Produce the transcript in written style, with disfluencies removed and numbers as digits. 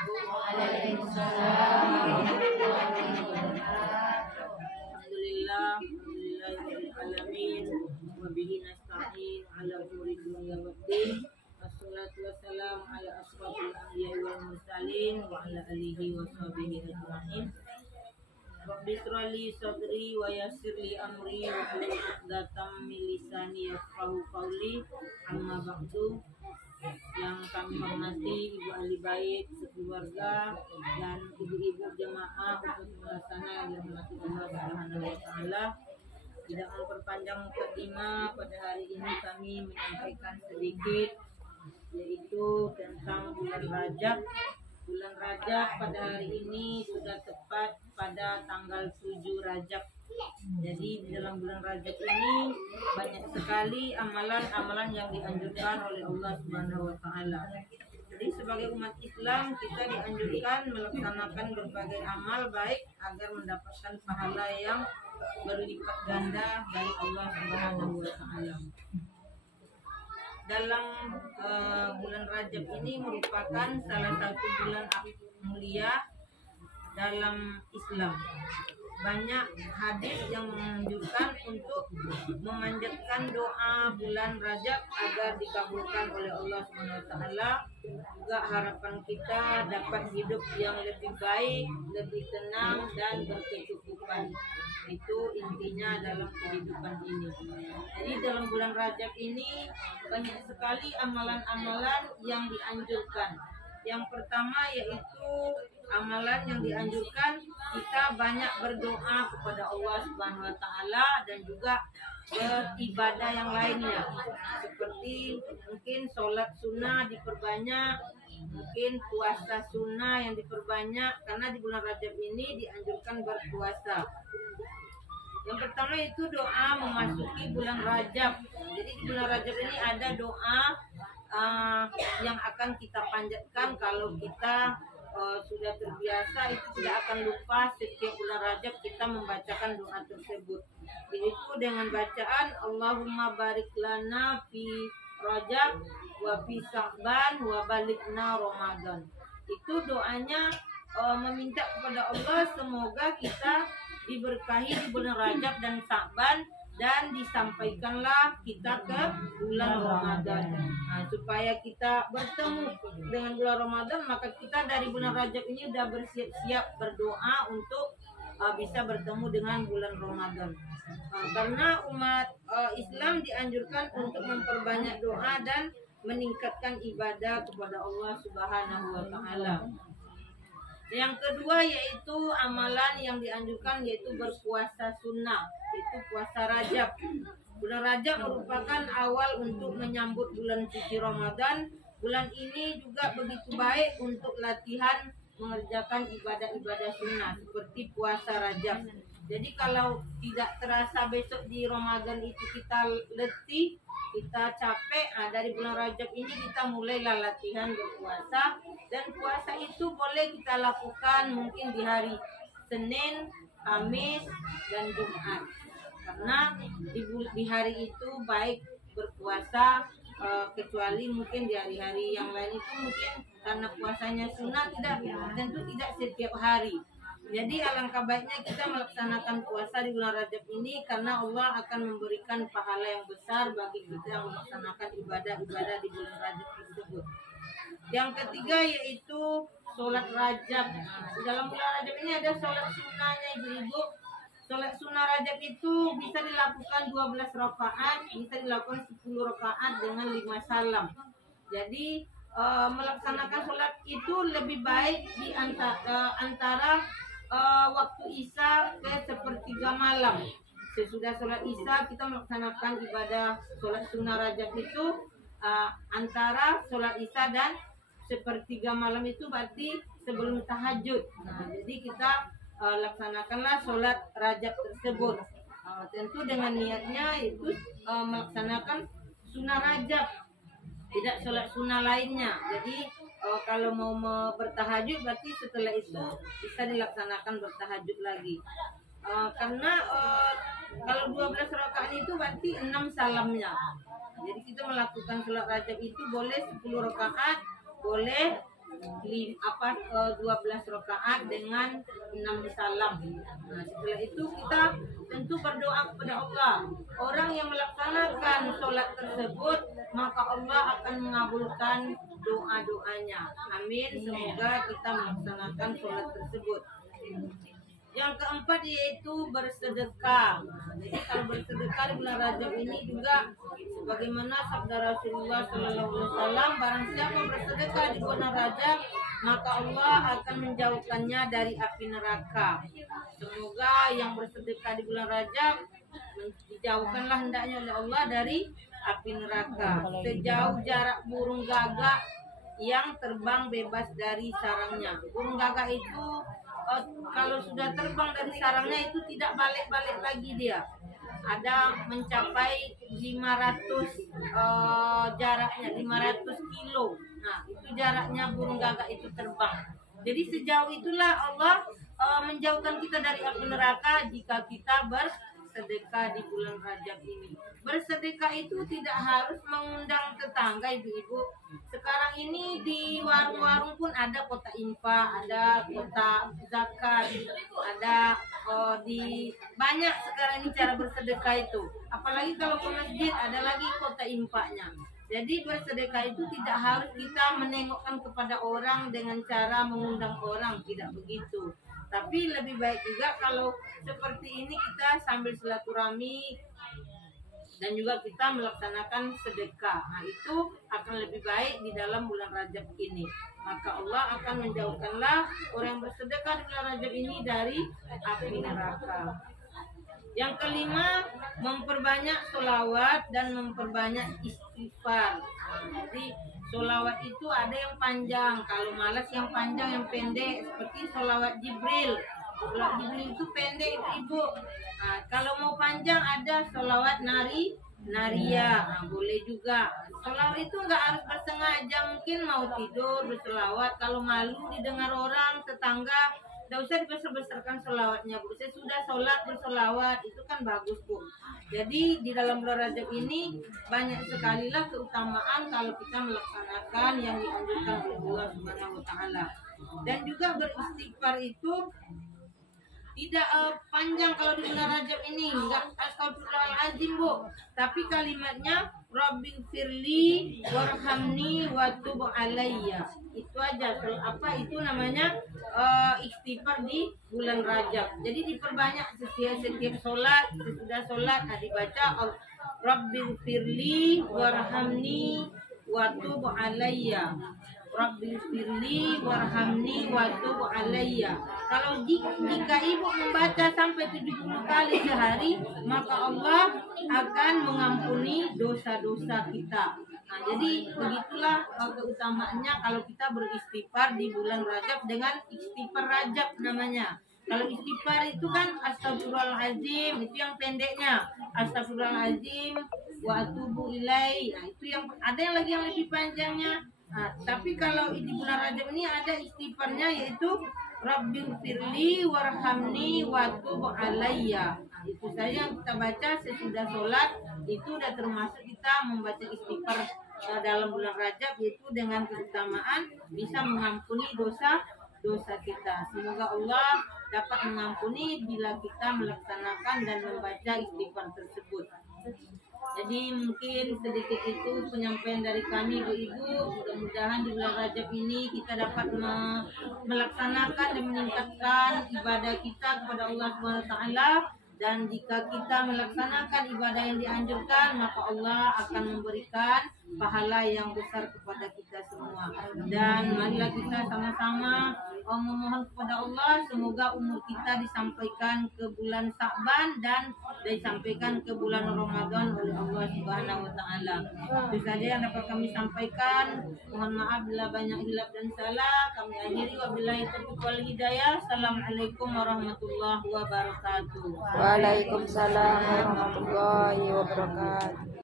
Waalaikumsalam warahmatullahi wabarakatuh. Alhamdulillah, alamin, wa bihi nasta'in ala umuri dunya waddin. Wassalatu wassalamu ala asrofil anbiya'i wal mursalin wa ala alihi wa sahbihi ajma'in. Rabbi shrah li sadri wa yassir li amri wa hlul 'uqdatam min lisani yafqahu qawli. Amma ba'du. Yang kami hormati ibu ahli bait sekeluarga dan ibu-ibu jamaah untuk pelaksana yang dirahmati Allah Subhanahu wa taala. Tidak memperpanjang mukadimah, pada hari ini kami menyampaikan sedikit yaitu tentang bulan Rajab. Bulan Rajab pada hari ini sudah tepat pada tanggal 7 Rajab. Jadi di dalam bulan Rajab ini banyak sekali amalan-amalan yang dianjurkan oleh Allah Subhanahu wa taala. Jadi sebagai umat Islam kita dianjurkan melaksanakan berbagai amal baik agar mendapatkan pahala yang berlipat ganda dari Allah Subhanahu wa taala. Dalam bulan Rajab ini merupakan salah satu bulan mulia dalam Islam. Banyak hadis yang menganjurkan untuk memanjatkan doa bulan Rajab agar dikabulkan oleh Allah Subhanahu wa taala. Juga harapan kita dapat hidup yang lebih baik, lebih tenang dan berkecukupan. Itu intinya dalam kehidupan ini. Jadi dalam bulan Rajab ini banyak sekali amalan-amalan yang dianjurkan. Yang pertama yaitu amalan yang dianjurkan kita banyak berdoa kepada Allah Subhanahu wa taala dan juga beribadah yang lainnya. Seperti mungkin sholat sunnah diperbanyak, mungkin puasa sunnah yang diperbanyak karena di bulan Rajab ini dianjurkan berpuasa. Yang pertama itu doa memasuki bulan Rajab. Jadi di bulan Rajab ini ada doa yang akan kita panjatkan kalau kita sudah terbiasa, itu tidak akan lupa setiap bulan Rajab kita membacakan doa tersebut. Yaitu dengan bacaan Allahumma barik lana fi Rajab wa fi Sya'ban wa balikna Ramadan. Itu doanya meminta kepada Allah semoga kita diberkahi di bulan Rajab dan Sya'ban dan disampaikanlah kita ke bulan Ramadan. Nah, supaya kita bertemu dengan bulan Ramadan, maka kita dari bulan Rajab ini sudah bersiap-siap berdoa untuk bisa bertemu dengan bulan Ramadan. Karena umat Islam dianjurkan untuk memperbanyak doa dan meningkatkan ibadah kepada Allah Subhanahu wa taala. Yang kedua yaitu amalan yang dianjurkan yaitu berpuasa sunnah, yaitu puasa Rajab. Bulan Rajab merupakan awal untuk menyambut bulan suci Ramadan. Bulan ini juga begitu baik untuk latihan mengerjakan ibadah-ibadah sunnah seperti puasa Rajab. Jadi kalau tidak terasa besok di Ramadan itu kita letih, kita capek, dari bulan Rajab ini kita mulailah latihan berpuasa. Dan puasa itu boleh kita lakukan mungkin di hari Senin, Kamis, dan Jumat. Karena di hari itu baik berpuasa, kecuali mungkin di hari-hari yang lain itu mungkin karena puasanya sunnah tentu tidak setiap hari. Jadi alangkah baiknya kita melaksanakan puasa di bulan Rajab ini karena Allah akan memberikan pahala yang besar bagi kita yang melaksanakan ibadah-ibadah di bulan Rajab tersebut. Yang ketiga yaitu sholat Rajab. Di dalam bulan Rajab ini ada sholat sunnahnya ibu-ibu. Sholat sunnah Rajab itu bisa dilakukan 12 rakaat, bisa dilakukan 10 rakaat dengan 5 salam. Jadi melaksanakan sholat itu lebih baik di antara waktu Isya ke sepertiga malam. Sesudah sholat Isya kita melaksanakan ibadah sholat sunnah Rajab itu antara sholat Isya dan sepertiga malam, itu berarti sebelum tahajud. Nah, jadi kita laksanakanlah sholat Rajab tersebut. Tentu dengan niatnya itu melaksanakan sunnah Rajab, tidak sholat sunnah lainnya. Jadi kalau mau bertahajud berarti setelah itu bisa dilaksanakan bertahajud lagi. Karena kalau 12 rakaat itu berarti 6 salamnya. Jadi kita melakukan sholat Rajab itu boleh 10 rakaat, boleh 12 rakaat dengan 6 salam. Nah, setelah itu kita tentu berdoa kepada Allah. Orang yang melaksanakan sholat tersebut, maka Allah akan mengabulkan doa-doanya. Amin. Semoga kita melaksanakan sholat tersebut. Yang keempat yaitu bersedekah. Jadi kalau bersedekah di bulan Rajab ini juga sebagaimana sabda Rasulullah SAW, barang siapa bersedekah di bulan Rajab, maka Allah akan menjauhkannya dari api neraka. Semoga yang bersedekah di bulan Rajab dijauhkanlah hendaknya oleh Allah dari api neraka sejauh jarak burung gagak yang terbang bebas dari sarangnya. Burung gagak itu kalau sudah terbang dari sarangnya itu tidak balik-balik lagi dia. Ada mencapai 500 jaraknya, 500 kilo. Nah, itu jaraknya burung gagak itu terbang. Jadi sejauh itulah Allah menjauhkan kita dari api neraka jika kita bersedekah di bulan Rajab ini. Bersedekah itu tidak harus mengundang tetangga, ibu-ibu. Sekarang ini di warung-warung pun ada kotak infak, ada kotak zakat, ada di banyak sekarang ini cara bersedekah itu. Apalagi kalau ke masjid ada lagi kotak infaknya. Jadi bersedekah itu tidak harus kita menengokkan kepada orang dengan cara mengundang orang, tidak begitu. Tapi lebih baik juga kalau seperti ini kita sambil silaturahmi dan juga kita melaksanakan sedekah. Nah, itu akan lebih baik di dalam bulan Rajab ini. Maka Allah akan menjauhkanlah orang yang bersedekah di bulan Rajab ini dari api neraka. Yang kelima, memperbanyak sholawat dan memperbanyak istighfar. Jadi sholawat itu ada yang panjang, kalau malas yang panjang, yang pendek, seperti sholawat Jibril. Sholawat Jibril itu pendek ibu. Nah, kalau mau panjang ada sholawat Naria, nah, boleh juga. Sholawat itu nggak harus bersengaja, mungkin mau tidur berselawat. Kalau malu didengar orang, tetangga, tidak usah dibesar-besarkan sholawatnya, Bu. Saya sudah sholat bersolawat, itu kan bagus, Bu. Jadi di dalam bulan Rajab ini banyak sekali lah keutamaan kalau kita melaksanakan yang dianjurkan oleh Allah Subhanahu wa taala. Dan juga beristighfar itu tidak panjang kalau di bulan Rajab ini, enggak astagfirullahaladzim, Bu. Tapi kalimatnya Rabbighfirli warhamni watub alayya. Itu aja. Apa itu namanya istighfar di bulan Rajab. Jadi diperbanyak setiap sholat, sesudah sholat dibaca Rabbighfirli warhamni watub alayya. Rabbighfirli warhamni watub alayya. Kalau jika ibu membaca sampai 70 kali sehari, maka Allah akan mengampuni dosa-dosa kita. Nah, jadi begitulah keutamaannya kalau kita beristighfar di bulan Rajab dengan istighfar Rajab namanya. Kalau istighfar itu kan astagfirullahaladzim, itu yang pendeknya. Astagfirullahaladzim wa atubu ilai. Nah, itu yang ada yang lagi yang lebih panjangnya. Nah, tapi kalau di bulan Rajab ini ada istighfarnya yaitu Rabbighfirli warhamni watub alayya. Nah, itu saja yang kita baca sesudah sholat, itu sudah termasuk kita membaca istighfar dalam bulan Rajab, yaitu dengan keutamaan bisa mengampuni dosa kita. Semoga Allah dapat mengampuni bila kita melaksanakan dan membaca istighfar tersebut. Jadi mungkin sedikit itu penyampaian dari kami ibu-ibu. Mudah-mudahan di bulan Rajab ini kita dapat melaksanakan dan meningkatkan ibadah kita kepada Allah SWT. Dan jika kita melaksanakan ibadah yang dianjurkan, maka Allah akan memberikan pahala yang besar kepada kita semua. Dan marilah kita sama-sama memohon kepada Allah semoga umur kita disampaikan ke bulan Sa'ban dan disampaikan ke bulan Ramadan oleh Allah Subhanahu wa taala. Itu saja yang dapat kami sampaikan. Mohon maaf bila banyak hilaf dan salah. Kami akhiri wabillahi taufiq wal hidayah. Assalamualaikum warahmatullahi wabarakatuh. Waalaikumsalam warahmatullahi wabarakatuh.